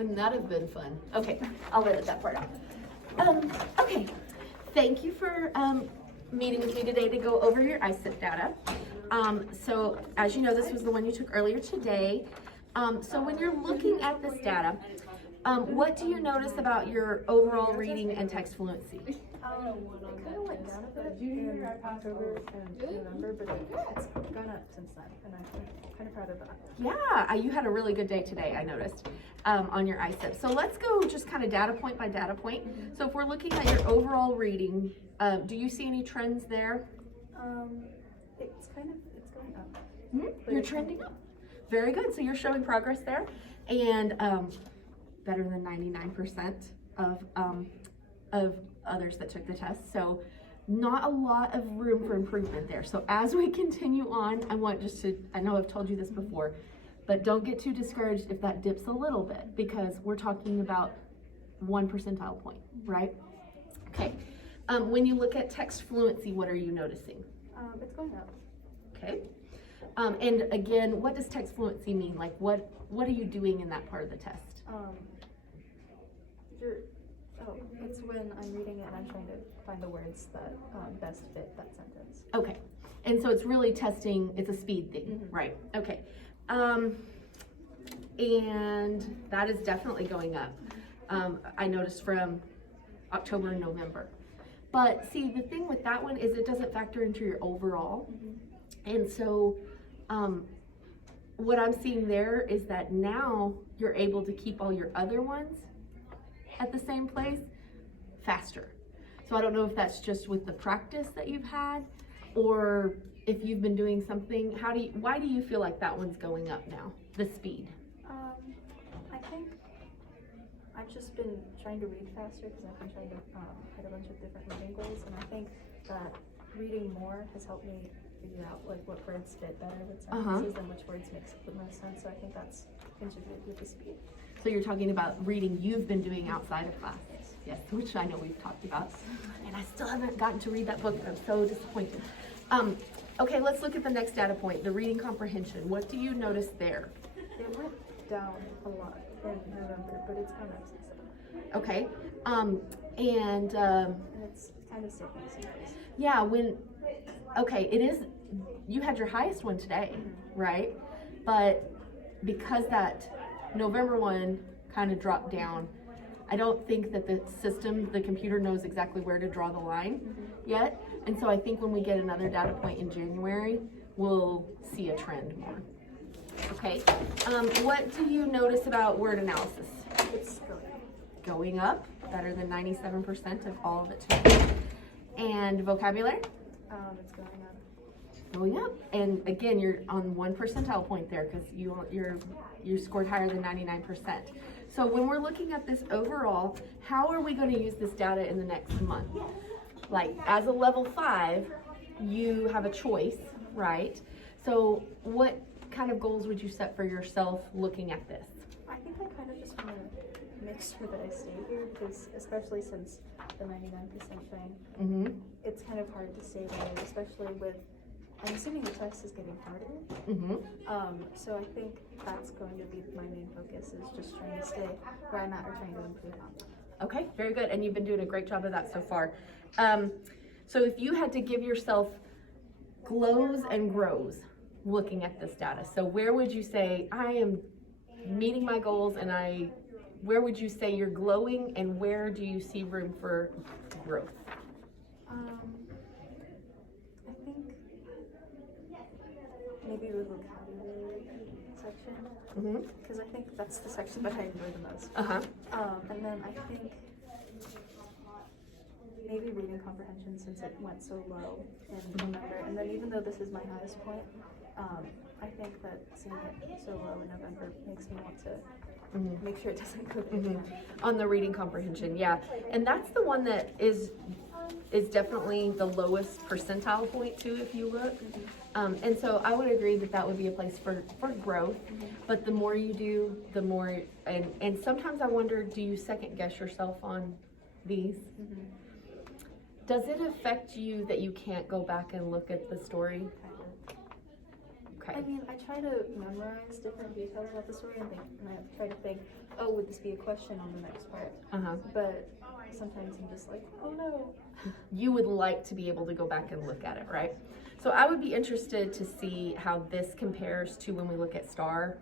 Wouldn't that have been fun? Okay, I'll edit that part out. Okay, thank you for meeting with me today to go over your ISIP data. So as you know, this was the one you took earlier today. So when you're looking at this data, what do you notice about your overall reading and text fluency? It kind of went down a bit in October and November, but it's gone up since then, and I'm kind of proud of that. Yeah, you had a really good day today, I noticed, on your ISIP. So let's go just kind of data point by data point. So if we're looking at your overall reading, do you see any trends there? It's going up. Mm-hmm. You're trending up. Very good. So you're showing progress there, and better than 99% of others that took the test. So not a lot of room for improvement there. So as we continue on, I know I've told you this before, but don't get too discouraged if that dips a little bit, because we're talking about 1 percentile point, right? Okay. When you look at text fluency, what are you noticing? It's going up. Okay. And again, what does text fluency mean? Like what are you doing in that part of the test? It's when I'm reading it and I'm trying to find the words that best fit that sentence. Okay. And so it's really testing, it's a speed thing, Mm-hmm. right? Okay. And that is definitely going up. I noticed from October and November. But see, the thing with that one is it doesn't factor into your overall. Mm-hmm. And so what I'm seeing there is that now you're able to keep all your other ones at the same place faster. So I don't know if that's just with the practice that you've had, or if you've been doing something. Why do you feel like that one's going up now, the speed? I think I've just been trying to read faster because I've been trying to hit a bunch of different reading goals, and I think that reading more has helped me figure out like what words fit better with sentences and which words makes the most sense. So I think that's contributed with the speed. So you're talking about reading you've been doing outside of class. Yes, which I know we've talked about. And I still haven't gotten to read that book. I'm so disappointed. Okay, let's look at the next data point, the reading comprehension. What do you notice there? It went down a lot in November, but it's gone up since then. Okay, And it's kind of sticking sometimes. yeah, it is, you had your highest one today, right? But because that November one kind of dropped down, I don't think that the computer knows exactly where to draw the line yet. And so I think when we get another data point in January, we'll see a trend more. Okay, what do you notice about word analysis? It's Going up, better than 97% of all of it today. And vocabulary? It's going up. Going up. And again, you're on 1 percentile point there because you scored higher than 99%. So when we're looking at this overall, how are we going to use this data in the next month? Like as a level 5, you have a choice, right? So what kind of goals would you set for yourself looking at this? I think I kind of just want to make sure that I stay here because, especially since the 99% thing, it's kind of hard to stay there, especially with, I'm assuming the test is getting harder. So I think that's going to be my main focus, is just trying to stay where I'm at or trying to improve on that. Okay, very good. And you've been doing a great job of that so far. So if you had to give yourself glows and grows looking at this data, so where would you say I am meeting my goals, and where would you say you're glowing, and where do you see room for growth? I think maybe the vocabulary section, because I think that's the section that I enjoy the most. And then I think maybe reading comprehension, since it went so low in November, and then even though this is my highest point, I think that seeing it so low in November makes me want to make sure it doesn't go down. On the reading comprehension, yeah. And that's the one that is definitely the lowest percentile point too, if you look. And so I would agree that that would be a place for growth. But the more you do, the more, and sometimes I wonder, do you second guess yourself on these? Does it affect you that you can't go back and look at the story? Okay. I mean, I try to memorize different details about the story and I try to think, oh, would this be a question on the next part? Uh-huh. But sometimes I'm just like, oh no. You would like to be able to go back and look at it, right? So I would be interested to see how this compares to when we look at STAR,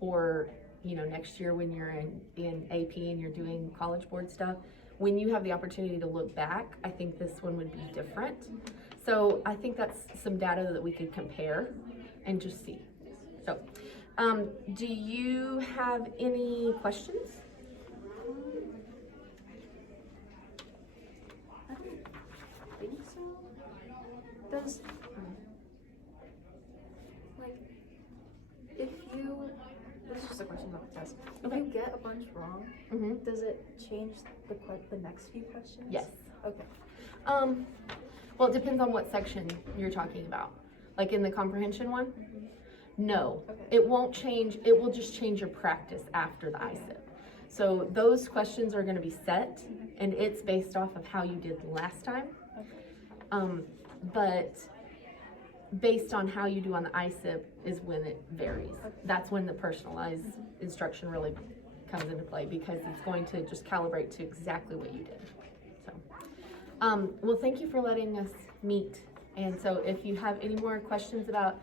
or next year when you're in AP and you're doing College Board stuff. When you have the opportunity to look back, I think this one would be different. So I think that's some data that we could compare and just see. So, do you have any questions? I don't think so. Does, like, if you, this is just a question about the test. If Okay. you get a bunch wrong, Mm-hmm. does it change the next few questions? Yes. Okay. Well, it depends on what section you're talking about. Like in the comprehension one? No, Okay. it won't change. It will just change your practice after the ISIP. So those questions are going to be set, and it's based off of how you did last time. Okay. But based on how you do on the ISIP is when it varies. That's when the personalized instruction really comes into play, because it's going to just calibrate to exactly what you did. So, well, thank you for letting us meet. And so if you have any more questions about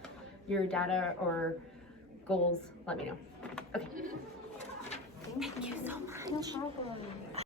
your data or goals, let me know. Okay. Thank you so much. No problem.